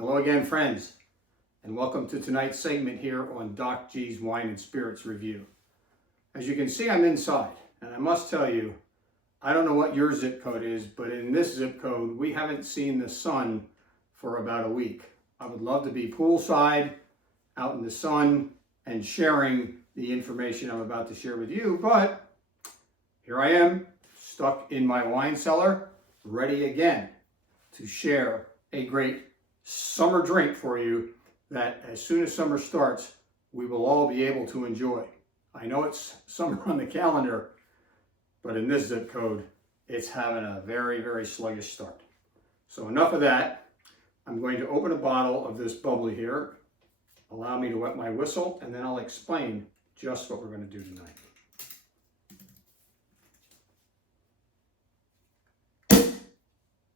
Hello again, friends, and welcome to tonight's segment here on Doc G's Wine and Spirits Review. As you can see, I'm inside, and I must tell you, I don't know what your zip code is, but in this zip code, we haven't seen the sun for about a week. I would love to be poolside, out in the sun, and sharing the information I'm about to share with you, but here I am, stuck in my wine cellar, ready again to share a great summer drink for you that as soon as summer starts, we will all be able to enjoy. I know it's summer on the calendar, but in this zip code, it's having a very, very sluggish start. So enough of that. I'm going to open a bottle of this bubbly here. Allow me to wet my whistle, and then I'll explain just what we're going to do tonight.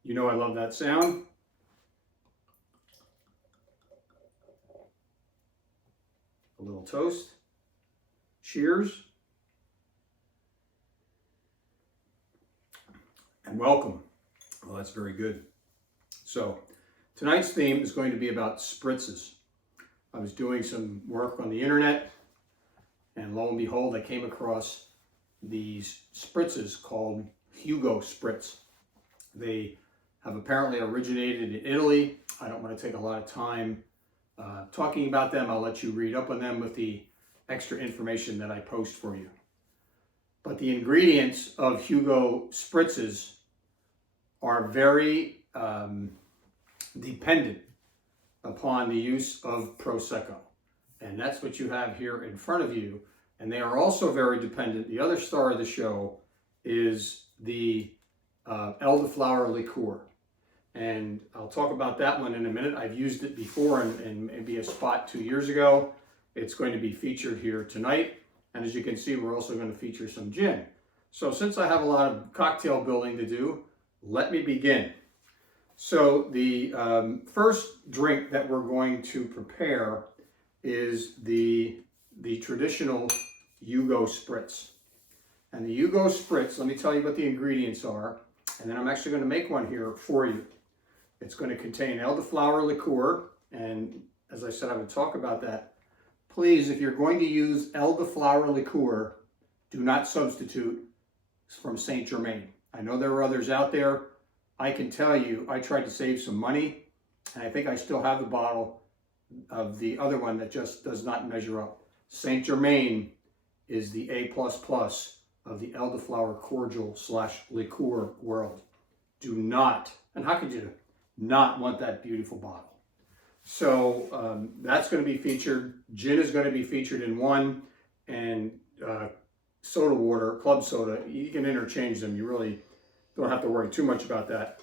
You know I love that sound. A little toast. Cheers. And welcome. Well, that's very good. So, tonight's theme is going to be about spritzes. I was doing some work on the internet, and lo and behold, I came across these spritzes called Hugo Spritz. They have apparently originated in Italy. I don't want to take a lot of time talking about them. I'll let you read up on them with the extra information that I post for you. But the ingredients of Hugo Spritzes are very dependent upon the use of Prosecco. And that's what you have here in front of you. And they are also very dependent. The other star of the show is the elderflower liqueur. And I'll talk about that one in a minute. I've used it before in maybe a spot 2 years ago. It's going to be featured here tonight. And as you can see, we're also going to feature some gin. So since I have a lot of cocktail building to do, let me begin. So the first drink that we're going to prepare is the traditional Hugo Spritz. And the Hugo Spritz, let me tell you what the ingredients are, and then I'm actually going to make one here for you. It's going to contain elderflower liqueur, and as I said, I would talk about that. Please, if you're going to use elderflower liqueur, do not substitute from Saint Germain. I know there are others out there. I can tell you, I tried to save some money, and I think I still have the bottle of the other one that just does not measure up. Saint Germain is the A++ of the elderflower cordial / liqueur world. Do not, and how could you not want that beautiful bottle? So that's going to be featured. Gin is going to be featured in one, and soda water, club soda, you can interchange them. You really don't have to worry too much about that.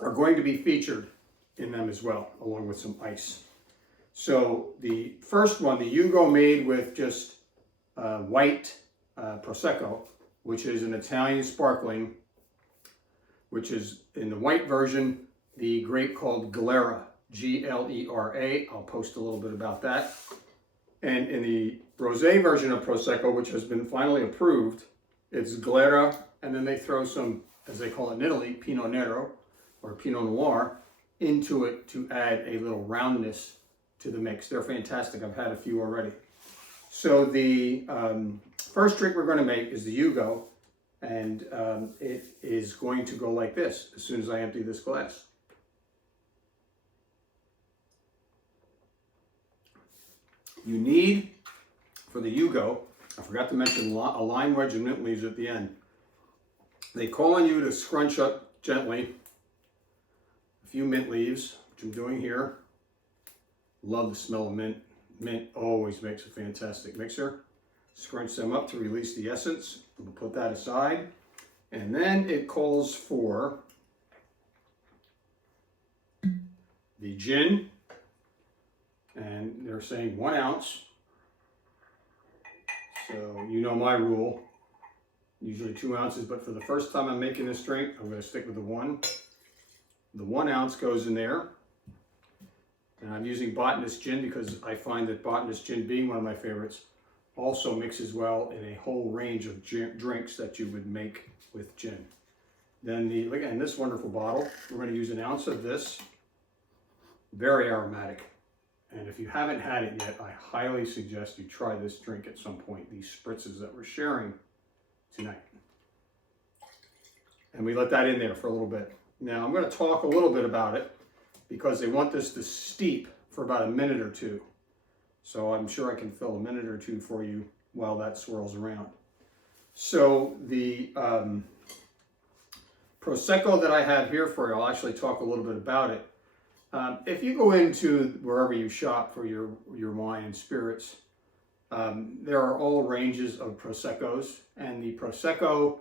Are going to be featured in them as well, along with some ice. So the first one, the Hugo, made with just white Prosecco, which is an Italian sparkling, which is in the white version, the grape called Glera, Glera. I'll post a little bit about that. And in the rosé version of Prosecco, which has been finally approved, it's Glera, and then they throw some, as they call it in Italy, Pinot Nero or Pinot Noir into it to add a little roundness to the mix. They're fantastic. I've had a few already. So the first drink we're going to make is the Hugo, and it is going to go like this as soon as I empty this glass. You need, for the Hugo, I forgot to mention a lime wedge and mint leaves at the end. They call on you to scrunch up gently a few mint leaves, which I'm doing here. Love the smell of mint. Mint always makes a fantastic mixer. Scrunch them up to release the essence. We'll put that aside. And then it calls for the gin. And they're saying 1 ounce. So you know my rule. Usually 2 ounces, but for the first time I'm making this drink, I'm going to stick with the 1. The 1 ounce goes in there. And I'm using botanist gin because I find that botanist gin, being one of my favorites, also mixes well in a whole range of drinks that you would make with gin. Then look at this wonderful bottle. We're going to use 1 ounce of this. very aromatic. And if you haven't had it yet, I highly suggest you try this drink at some point, these spritzes that we're sharing tonight. And we let that in there for a little bit. Now I'm going to talk a little bit about it because they want this to steep for about a minute or two. So I'm sure I can fill a minute or two for you while that swirls around. So the Prosecco that I have here for you, I'll actually talk a little bit about it. If you go into wherever you shop for your wine and spirits, there are all ranges of Proseccos, and the Prosecco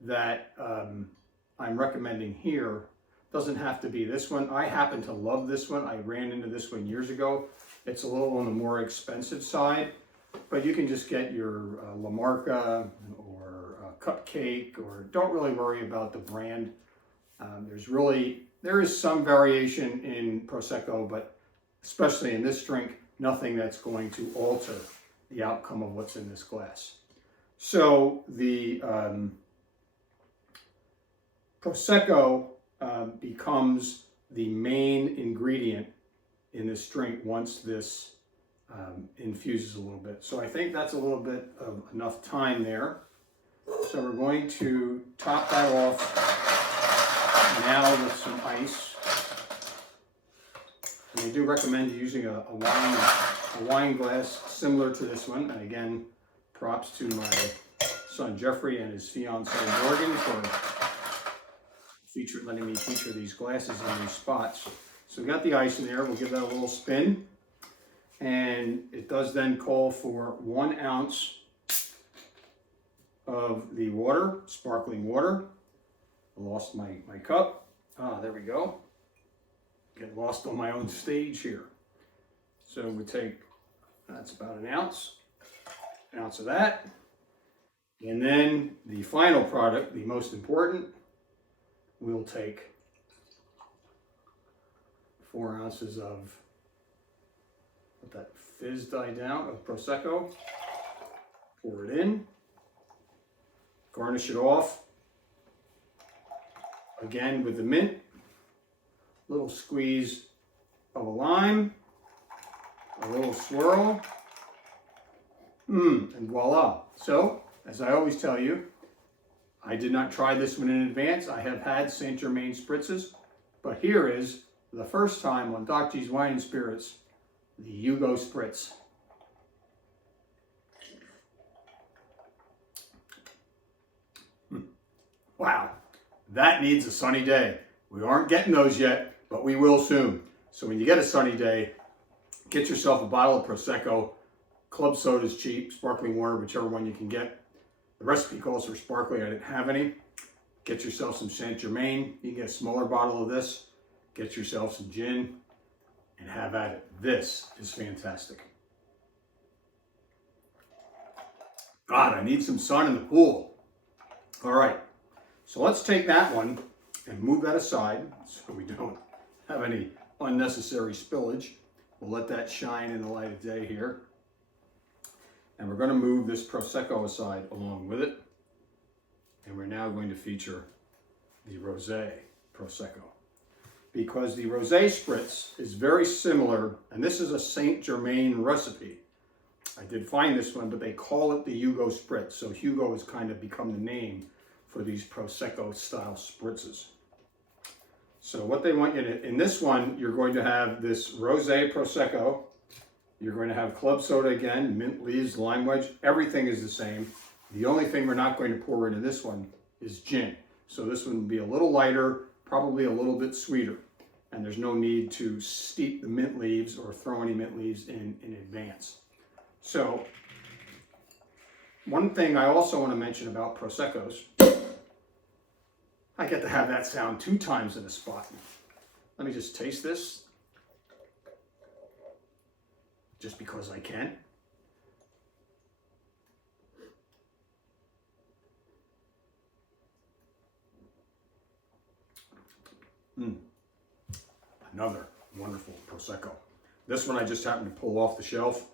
that I'm recommending here doesn't have to be this one. I happen to love this one. I ran into this one years ago. It's a little on the more expensive side, but you can just get your La Marca or Cupcake, or don't really worry about the brand. There is some variation in Prosecco, but especially in this drink, nothing that's going to alter the outcome of what's in this glass. So the Prosecco becomes the main ingredient in this drink once this infuses a little bit. So I think that's a little bit of enough time there. So we're going to top that off now with some ice. And I do recommend using a wine glass similar to this one. And again, props to my son Jeffrey and his fiancee Morgan for letting me feature these glasses in these spots. So we got the ice in there. We'll give that a little spin. And it does then call for 1 ounce of the water, sparkling water. I lost my cup. There we go. Get lost on my own stage here. So we take, that's about an ounce of that. And then the final product, the most important, we'll take 4 ounces of, let that fizz die down, of Prosecco. Pour it in. Garnish it off. Again with the mint. Little squeeze of a lime. A little swirl. And voila. So, as I always tell you, I did not try this one in advance. I have had Saint Germain spritzes, but here is the first time on Doc G's Wine and Spirits, the Hugo Spritz. Wow, that needs a sunny day. We aren't getting those yet, but we will soon. So when you get a sunny day, get yourself a bottle of Prosecco. Club soda's cheap, sparkling water, whichever one you can get. The recipe calls for sparkling. I didn't have any. Get yourself some Saint Germain. You can get a smaller bottle of this. Get yourself some gin and have at it. This is fantastic. God, I need some sun in the pool. All right, so let's take that one and move that aside so we don't have any unnecessary spillage. We'll let that shine in the light of day here. And we're going to move this Prosecco aside along with it. And we're now going to feature the Rosé Prosecco. Because the Rosé Spritz is very similar, and this is a Saint Germain recipe. I did find this one, but they call it the Hugo Spritz. So Hugo has kind of become the name for these Prosecco style spritzes. So what they want you to, in this one, you're going to have this Rosé Prosecco. You're going to have club soda again, mint leaves, lime wedge. Everything is the same. The only thing we're not going to pour into this one is gin. So this one will be a little lighter, probably a little bit sweeter. And there's no need to steep the mint leaves or throw any mint leaves in advance. So one thing I also want to mention about Proseccos, I get to have that sound 2 times in a spot. Let me just taste this. Just because I can. Another wonderful Prosecco. This one I just happened to pull off the shelf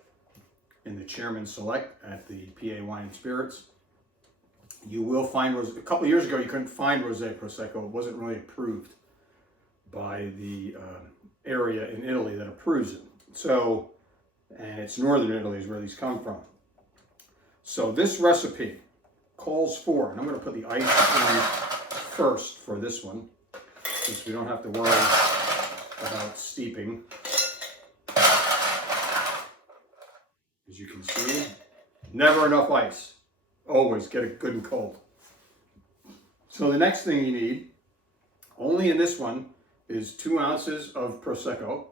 in the Chairman's Select at the PA Wine and Spirits. You will find, a couple of years ago you couldn't find Rosé Prosecco. It wasn't really approved by the area in Italy that approves it. So, and it's northern Italy is where these come from. So this recipe calls for, and I'm going to put the ice in first for this one, since we don't have to worry about steeping. As you can see, never enough ice. Always get it good and cold. So the next thing you need, only in this one, is 2 ounces of Prosecco.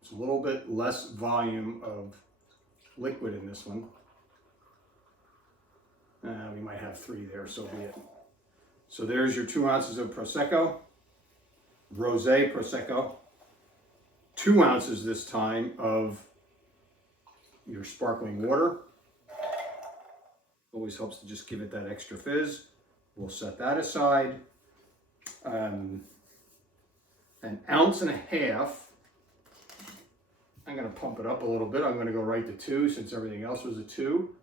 It's a little bit less volume of liquid in this one. We might have 3 there, so be it. So there's your 2 ounces of Prosecco, Rosé Prosecco, 2 ounces this time of your sparkling water. Always helps to just give it that extra fizz. We'll set that aside. An ounce and a half. I'm going to pump it up a little bit. I'm going to go right to 2 since everything else was a 2.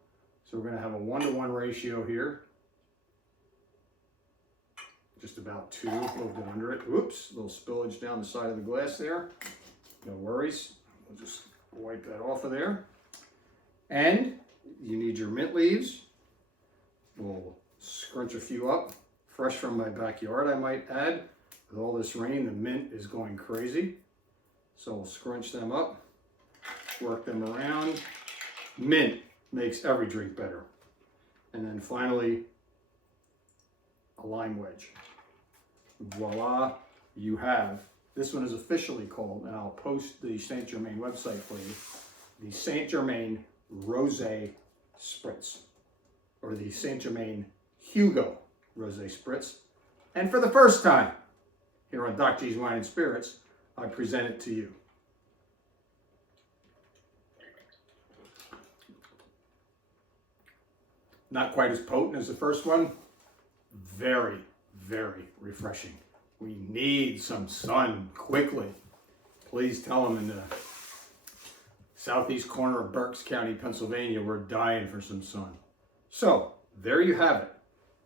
So we're going to have a 1-to-1 ratio here. Just about 2, a little bit under it. Oops, a little spillage down the side of the glass there. No worries. We'll just wipe that off of there. And you need your mint leaves. We'll scrunch a few up. Fresh from my backyard, I might add. With all this rain, the mint is going crazy. So we'll scrunch them up, work them around. Mint makes every drink better. And then finally, a lime wedge. Voila, you have. This one is officially called, and I'll post the Saint Germain website for you, the Saint Germain Rosé Spritz, or the Saint Germain Hugo Rosé Spritz. And for the first time here on Doc G's Wine and Spirits, I present it to you. Not quite as potent as the first one. Very, very refreshing. We need some sun quickly. Please tell them in the southeast corner of Berks County, Pennsylvania, we're dying for some sun. So there you have it.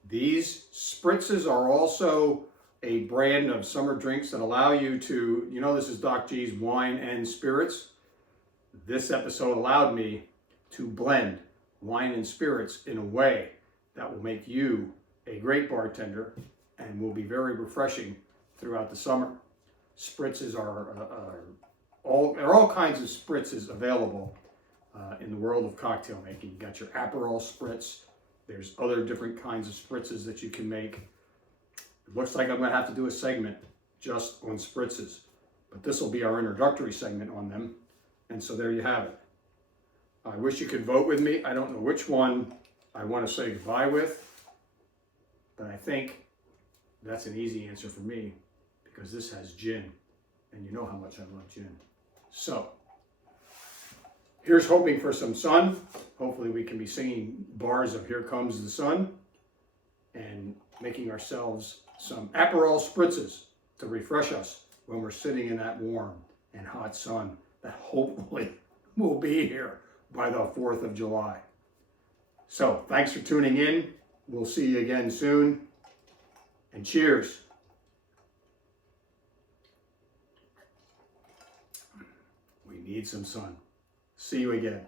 These spritzes are also a brand of summer drinks that allow you to, you know, this is Doc G's Wine and Spirits. This episode allowed me to blend wine and spirits in a way that will make you a great bartender and will be very refreshing throughout the summer. Spritzes there are all kinds of spritzes available in the world of cocktail making. You got your Aperol spritz. There's other different kinds of spritzes that you can make. It looks like I'm going to have to do a segment just on spritzes, but this will be our introductory segment on them. And so there you have it. I wish you could vote with me. I don't know which one I want to say goodbye with, but I think that's an easy answer for me because this has gin, and you know how much I love gin. So here's hoping for some sun. Hopefully we can be singing bars of Here Comes the Sun and making ourselves some Aperol spritzes to refresh us when we're sitting in that warm and hot sun that hopefully will be here by the 4th of July. So thanks for tuning in. We'll see you again soon. And cheers. We need some sun. See you again.